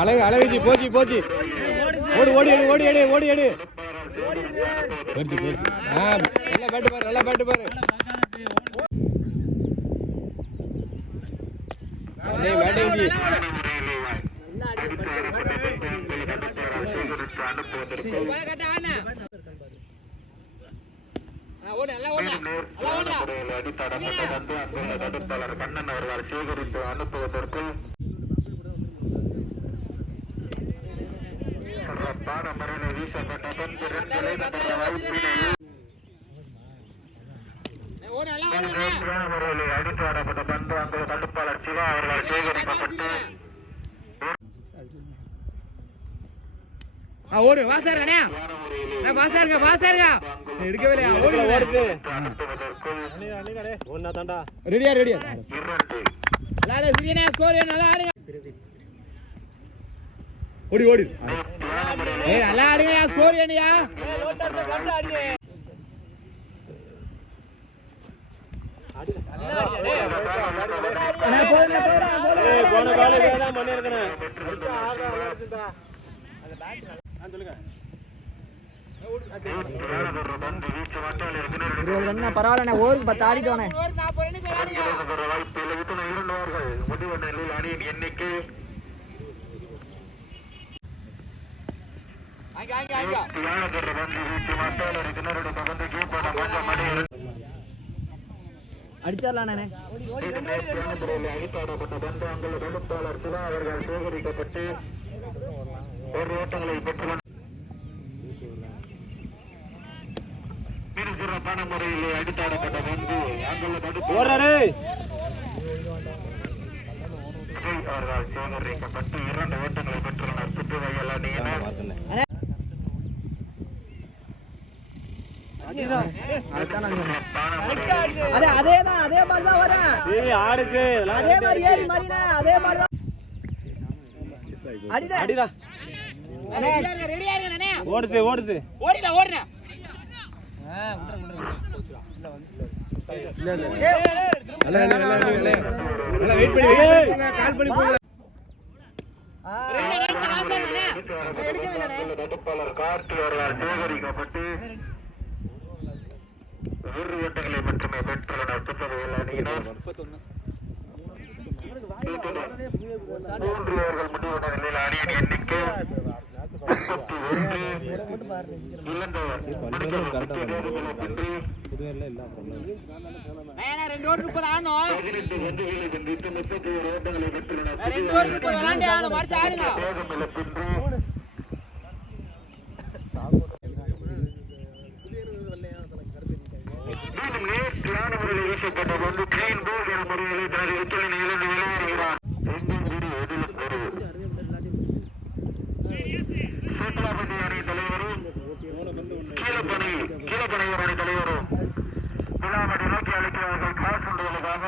அழகு அழகு போச்சு போச்சு ஓடி ஓடி எடு ஓடி எடு ஓடி எடு போச்சு போச்சு நல்லா பேட்டு பாரு நல்லா பேட்டு பாரு பேட்டிங் கண்ணன் அவர்கள் சேகரித்து அனுப்புவதற்குள் சிறப்பான முறையில் வீசப்பட்ட பந்து முறையில் அடித்து ஆடப்பட்ட பந்து அங்கு தடுப்பாளர் சிவா அவர்கள் சேகரிக்கப்பட்டு ஓடு வாசாருங்க வாசாருங்க வாசாருங்க எடுக்கவே ஓடுட்டு ரெடியா ரெடியா ஸ்கோர் நல்லா ஆடுங்க ஓடி ஓடி நல்லா ஆடுங்க ஸ்கோர் வேணியா பரவாயில்ல ஓருக்கு 10 ஆடிட்டோனே எண்ணிக்கை அடிச்சிடலாம் நானே அடித்தாடப்பட்ட பந்து அங்குள்ள தொழிற்பாளர் சிவா அவர்கள் சேகரிக்கப்பட்டு ஒரு ஓட்டங்களை பெற்றுள்ளனர். சிறப்பான முறையில் அடித்தாடப்பட்ட பந்து அங்குள்ள அவர்கள் சேகரிக்கப்பட்டு 2 ஓட்டங்களை பெற்றுள்ளனர். சுற்றுவயல் அணியினர் அதேதான் அதே மாதிரிதான் வரேன் அதே மாதிரி ஏறி மாறினா அதே மாதிரிதான் அடிடா ஓடுச்சு ஓடுச்சு ஓடில ஓடுன வெயிட் பண்ணி கால் பண்ணி போங்க தடுப்பாளர் கார்த்தி அவர்களால் சேகரிக்கப்பட்டு 1 ஓட்டங்களை மட்டுமே பெற்றுள்ளனர். சுற்றுவயல் அணியினர் 3 ஓவர்கள் முடிவுள்ள நிலையில் அணியின் எண்ணிக்கை 31 வீசப்பட்ட வந்து கிளீன் போல் என முறையில் தனது ஒத்துழைப்பு இழந்து வெளியேறுகிறார். சூத்ராபதி அணி தலைவரும் கீழப்பனையூர் அணி தலைவரும் விழாமடி நோக்கி அழைக்கிறார்கள். காசு உண்டுவதற்காக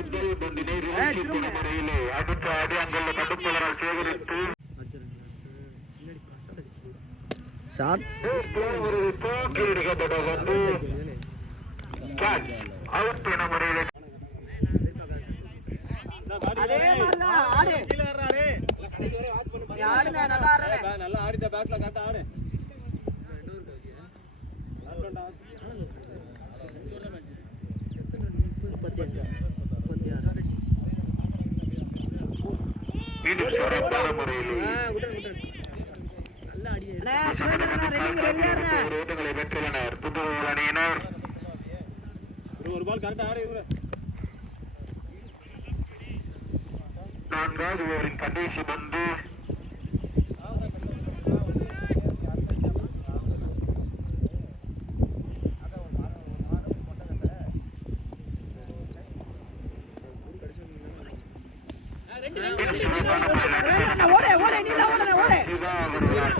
முதல் பந்தினை முறையிலே அடுத்த அடி அங்குள்ள தடுப்பாளரால் சேகரித்து தூக்கிலிடுக்கப்பட்ட வந்து அவுட் என முறையில் நல்லா ஆடிட்ட பேட்ல கரெக்டா ஆடு சிறப்பான முறையில் ஓட்டங்களை பெற்றுள்ளனர். புதுவையில் அணியினர் ஒரு பால் கரெக்டா ஆடு 4வது ஓவரின் கடைசி பந்து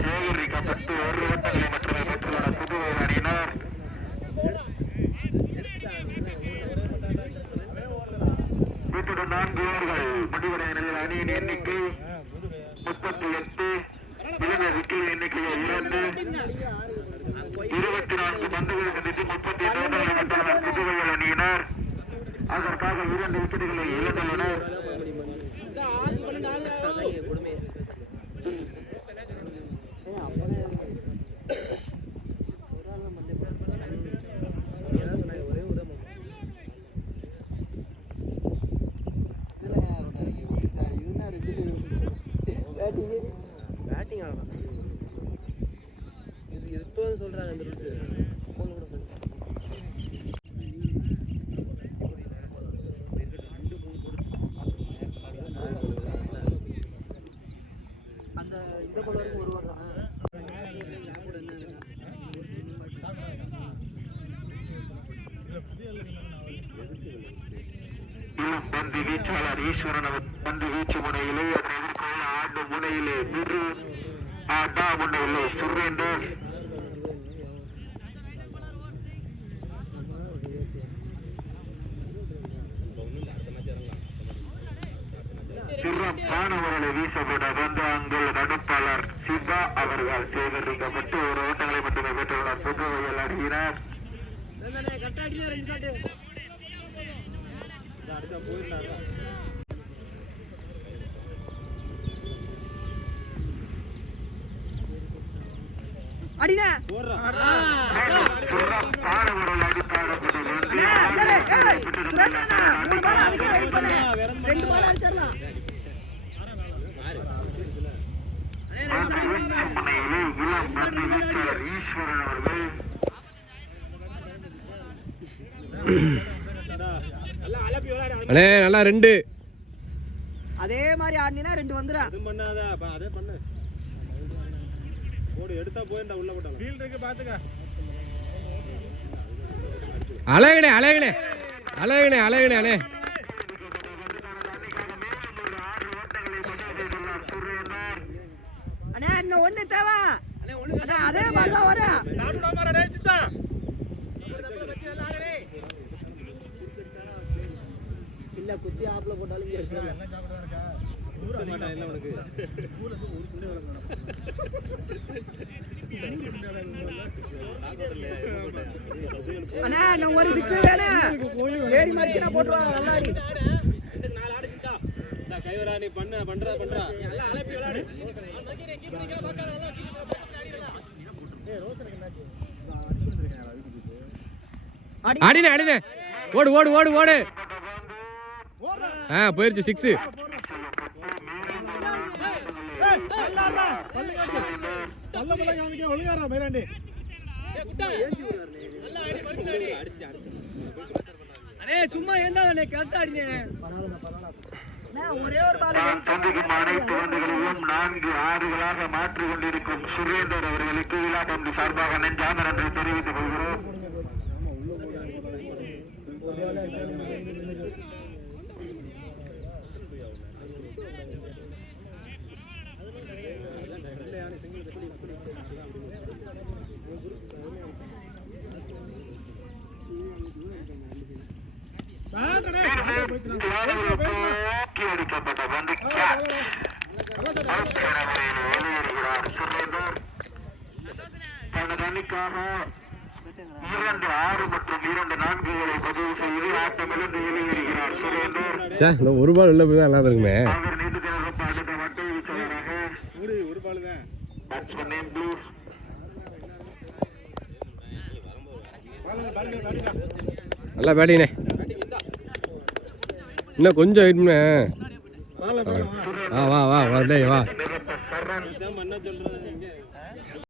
சேகரிக்கப்பட்டு 1 ஓட்டங்களை மட்டுமே பெற்றுள்ளனர். புதுவையில் அணியினர் 4 ஓவர்கள் முடிவடைய நிலையில் அணியின் எண்ணிக்கை 38, இளைஞர் விக்கில் எண்ணிக்கை 2, 24 பந்துகளுக்கு திட்டி 38 புதுவையல் அணியினர் அதற்காக 2 விக்கெட்டுகளை இழந்துள்ளனர். பேட்டிங் ஆடலாம். இது இப்போ சொல்றாங்க இந்த ரூல்ஸ். ஃபோன் கூட பண்ணு. அந்த இந்த போல வரைக்கும் வருவாங்க. பந்து வீச்சாளர் ஈஸ்வரன் அவர் பந்து வீச்சு முனையிலே அதனை எதிர்கொள்ள ஆண்டு முனையிலே குரு ஆட்டா முனையிலே சுரேந்தர் சிறப்பானவர்களை வீசப்பட்ட பந்து அங்குள்ள தடுப்பாளர் சிவா அவர்கள் சேகரிக்கப்பட்டு ஒரு ஓட்டங்களை மட்டுமே பெற்றுள்ளார். புதுவையில் அணியினர் அடினா சிறப்பானவர்கள் அடித்தாடப்பட்டு சுரேந்திரனா 3 பால் அதுக்கே வெயிட் பண்ணு. 2 பால் அடிச்சிரலாம். முனையிலே இளம் பந்து வீச்சாளர் ஈஸ்வரன் அவர்கள் அண்ணே நல்லா 2. அதே மாதிரி ஆடினா 2 வந்துரும். அது பண்ணாத அதே பண்ணு. போடு எடுத்தா போயிண்டா உள்ள போட்டால. ஃபீல்ட் இருக்கு பாத்துக்க. அழகுனே அழகுனே அழகுனே அழகுனே அண்ணே. அண்ணே இன்னும் ஒண்ணு தேவை. அண்ணே அதே மாதிரி தான் வர. நாடுடா மாரா டேய் சித்தா. இல்ல குத்தி ஆப்ல போட்டாலும் இங்க எடுத்துறேன். எல்லாம் சாப்பிடறதா இருக்கா? ஊற மாட்டா இல்ல உனக்கு. ஊருக்கு ஒரு துணி வளங்கணும். அண்ணே நான் ஒரு 6 வேணும். ஏறி மாதிரி நான் போட்டுவாங்க நல்லா ஆடி. 4 ஆடு சித்தா. இந்த கைவரா நீ பண்றா. எல்லாம் அலப்பி விளையாடு. அடினே அடினே ஓடு ஓடு ஓடு ஓடு. போயிருச்சு 6. சும்மா ஏந்தா கரெக்டா ஆடினே. ஒரே ஒரு பால் சந்திக்கும் அனைத்து பந்துகளிலும் 4 ஆறுகளாக மாற்றிக் கொண்டிருக்கும் சுரேந்தர் அவர்களுக்கு விழா பந்து சார்பாக நெஞ்சார்ந்த நன்றி தெரிவித்துக் கொள்கிறோம். அடிக்கப்பட்ட பந்து வெளியேறுகிறார் சுரேந்தர். தனது அணிக்காக 2 6 மற்றும் 2 4களை பதிவு செய்து ஆட்டமிழந்து வெளியேறுகிறார் சுரேந்தர். ஒரு பால் உள்ள போய் தான் நல்லா இருக்குமே. அவர் நீண்டு தினப்ப அடுத்த வட்டை வீச்சாளராக ஒரு பால் தான். பேட்ஸ்மேன் நேம் ப்ளூஸ் நல்லா பேட்டிங்கண்ணே. இன்னும் கொஞ்சம் வெயிட் பண்ண. வா வா வா வா டேய் வா. என்ன சொல்றது?